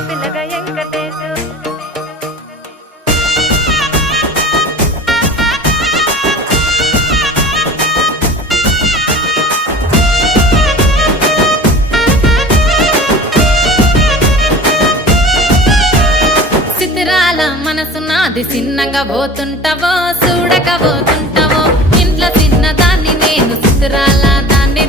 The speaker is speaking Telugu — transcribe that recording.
పిల్లగ వెంకటేశు. చిత్రాల మనసు నాది చిన్నగా పోతుంటావో చూడక పోతుంటావో ఇంట్లో చిన్న దాన్ని నేను చిత్రాల దాన్ని